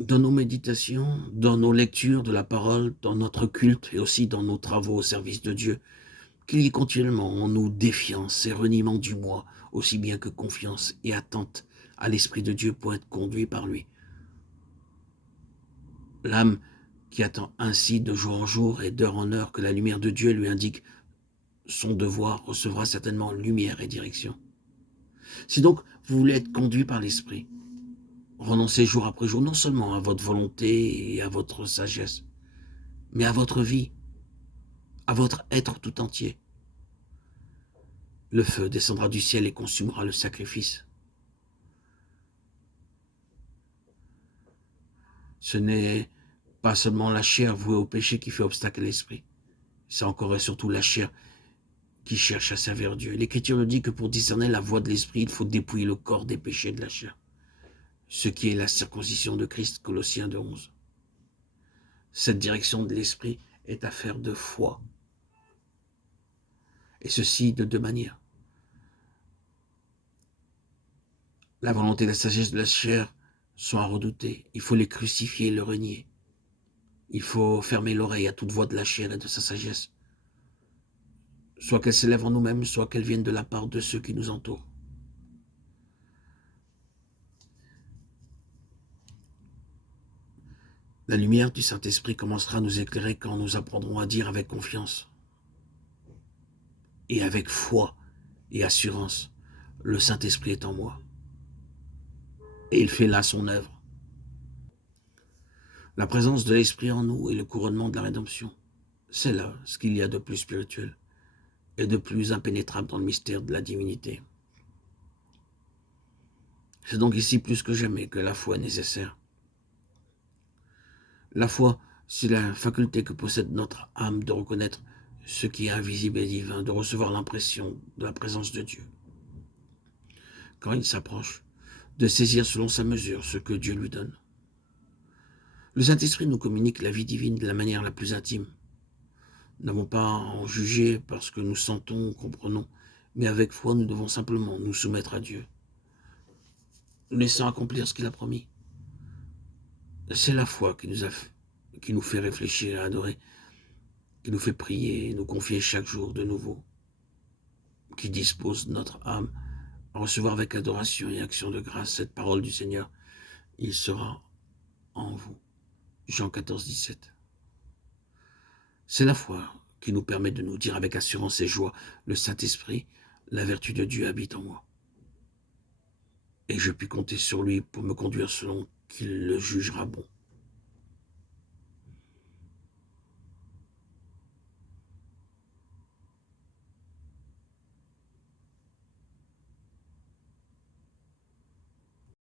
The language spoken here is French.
dans nos méditations, dans nos lectures de la parole, dans notre culte et aussi dans nos travaux au service de Dieu, qu'il y ait continuellement en nous défiance et reniement du moi, aussi bien que confiance et attente à l'Esprit de Dieu pour être conduit par lui. L'âme qui attend ainsi de jour en jour et d'heure en heure que la lumière de Dieu lui indique son devoir recevra certainement lumière et direction. Si donc vous voulez être conduit par l'Esprit, renoncez jour après jour non seulement à votre volonté et à votre sagesse, mais à votre vie, à votre être tout entier. Le feu descendra du ciel et consumera le sacrifice. Ce n'est pas seulement la chair vouée au péché qui fait obstacle à l'esprit, c'est encore et surtout la chair qui cherche à servir Dieu. L'Écriture nous dit que pour discerner la voie de l'esprit, il faut dépouiller le corps des péchés de la chair, ce qui est la circoncision de Christ, Colossiens 2:11. Cette direction de l'esprit est affaire de foi, et ceci de deux manières. La volonté et la sagesse de la chair sont à redouter. Il faut les crucifier et le renier. Il faut fermer l'oreille à toute voix de la chair et de sa sagesse, soit qu'elle s'élève en nous-mêmes, soit qu'elle vienne de la part de ceux qui nous entourent. La lumière du Saint-Esprit commencera à nous éclairer quand nous apprendrons à dire avec confiance et avec foi et assurance, le Saint-Esprit est en moi. Et il fait là son œuvre. La présence de l'Esprit en nous est le couronnement de la rédemption. C'est là ce qu'il y a de plus spirituel et de plus impénétrable dans le mystère de la divinité. C'est donc ici plus que jamais que la foi est nécessaire. La foi, c'est la faculté que possède notre âme de reconnaître ce qui est invisible et divin, de recevoir l'impression de la présence de Dieu. Quand il s'approche, de saisir selon sa mesure ce que Dieu lui donne. Le Saint-Esprit nous communique la vie divine de la manière la plus intime. Nous n'avons pas à en juger parce que nous sentons ou comprenons, mais avec foi, nous devons simplement nous soumettre à Dieu, nous laissant accomplir ce qu'il a promis. C'est la foi qui nous fait réfléchir et adorer, qui nous fait prier et nous confier chaque jour de nouveau, qui dispose notre âme à recevoir avec adoration et action de grâce cette parole du Seigneur. Il sera en vous. Jean 14, 17. C'est la foi qui nous permet de nous dire avec assurance et joie, le Saint-Esprit, la vertu de Dieu habite en moi. Et je puis compter sur lui pour me conduire selon qu'il le jugera bon.